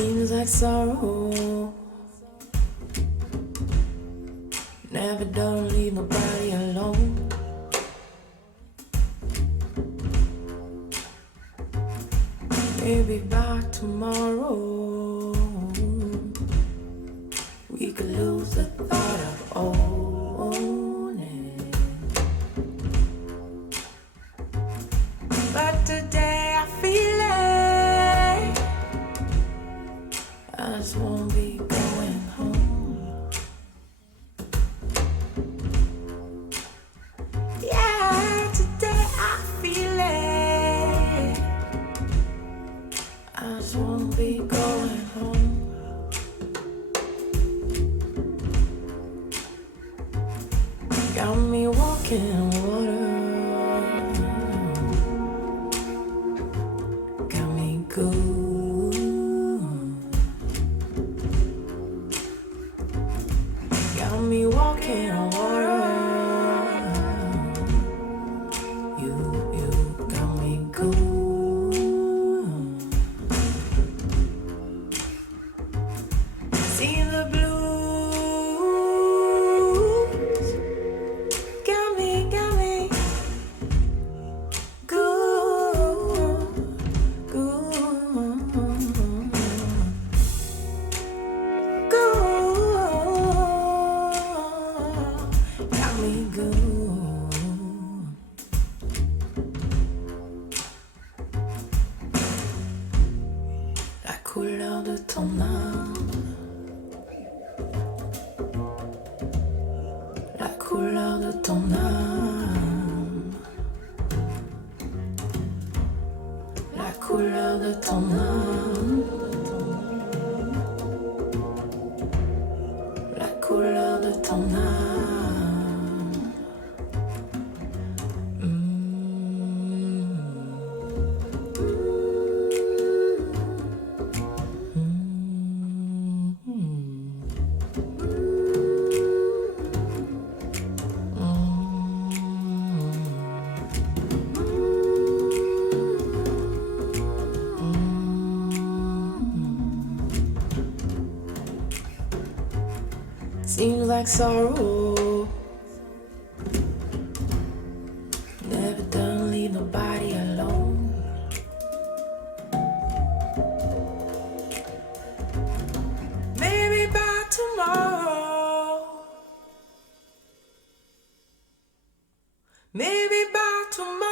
Seems like sorrow never done leave nobody alone. Maybe by tomorrow we could lose the thought of owning. But today I feel it. I just won't be going home. Yeah, today I feel it. I just won't be going home. Got me walking on water. Got me good. Got me walking on water. You got me good. See the blues. Got me good, good, good. Got me good. La couleur de ton âme. La couleur de ton âme. La couleur de ton âme. La couleur de ton âme. Seems like sorrow never done leave nobody alone. Maybe by tomorrow. Maybe by tomorrow.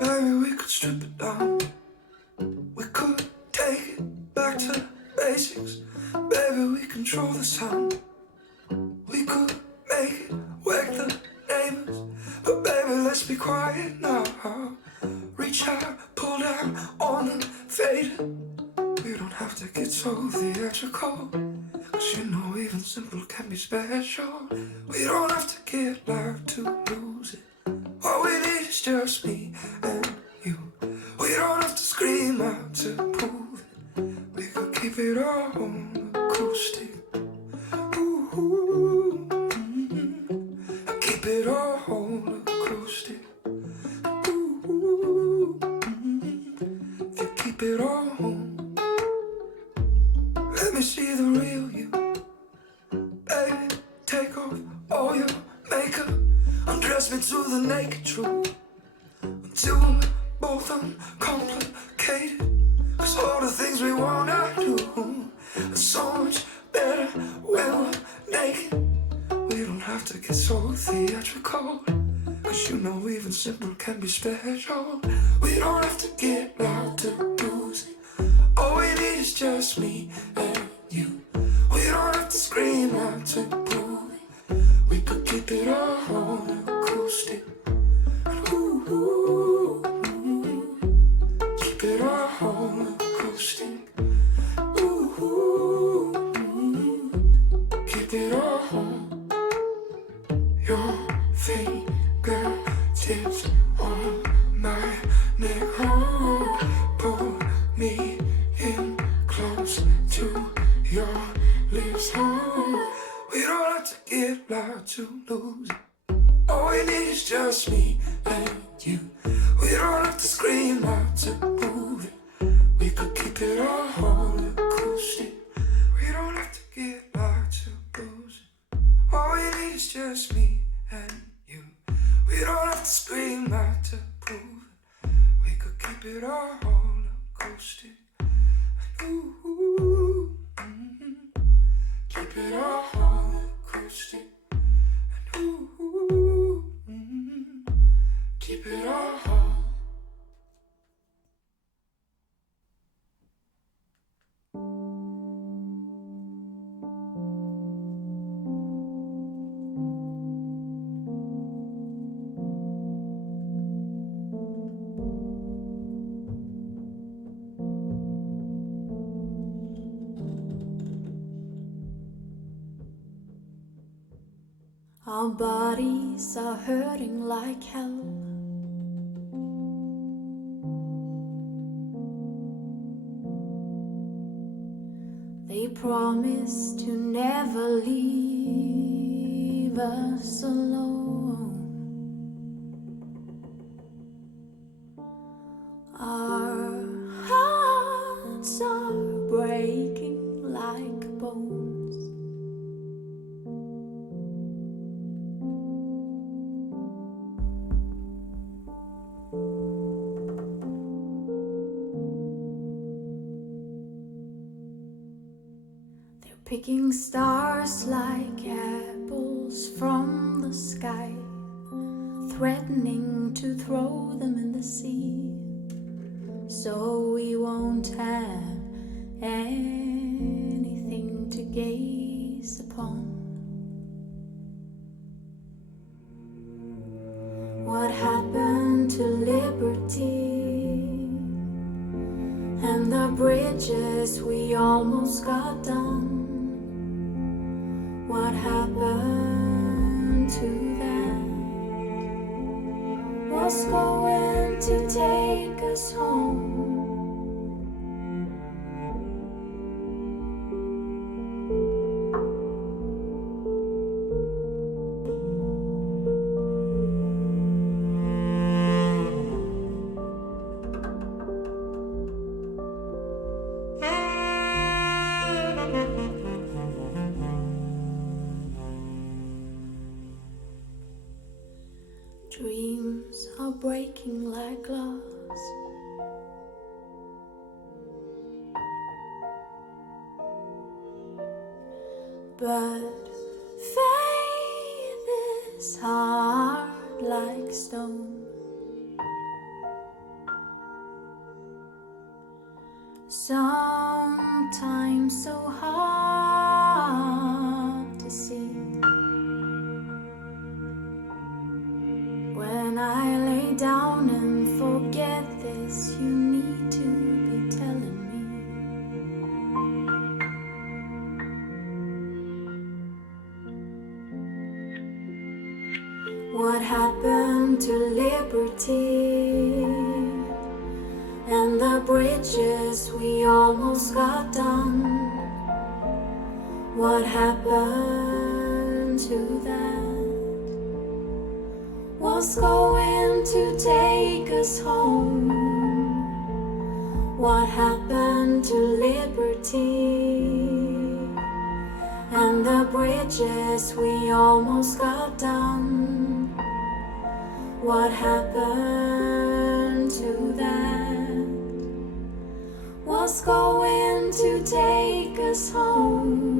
Maybe we could strip it down. We could take it back to the basics. Baby, we control the sound. We could make it wake the neighbors. But baby, let's be quiet now. Reach out, pull down on the fader. We don't have to get so theatrical, 'cause you know even simple can be special. We don't have to get loud to lose it. All we need is just me and you. We don't have to scream out to prove it. We could keep it all acoustic. Ooh, keep it all acoustic. Ooh, if you keep it all. Let me see the real you. Baby, take off all your makeup. Undress me to the naked truth. Until we're both uncomplicated. 'Cause all the things we wanna do are so much better when we're naked. We don't have to get so theatrical, 'cause you know even simple can be special. We don't have to get loud to lose it. All we need is just me and you. We don't have to scream out to prove it. We could keep it all acoustic. Ooh, keep it all acoustic. Ooh, keep it all. Your fingertips on my neck. Oh, pull me in close to your lips. Oh, we don't have to get loud to lose it. All we need is just me and you. We don't have to scream out to prove it. We could keep it all acoustic. We don't have to get loud to lose it. All we need is just me and you. We don't have to scream out to prove it. We could keep it all acoustic. Ooh, keep it all acoustic. Ooh, keep it all. Our bodies are hurting like hell. They promise to never leave us alone. Our hearts are breaking like bones. Picking stars like apples from the sky, threatening to throw them in the sea, so we won't have anything to gaze upon. What happened to liberty and the bridges we almost got done? What happened to that? What's going to take us home? Dreams are breaking like glass. But faith is hard like stone. seems so hard to see. When I lay down and forget this, you need to be telling me. What happened to liberty and the bridges we almost got done? What happened to that? Was going to take us home? What happened to liberty and the bridges we almost got done? What happened to that? Was going to take us home?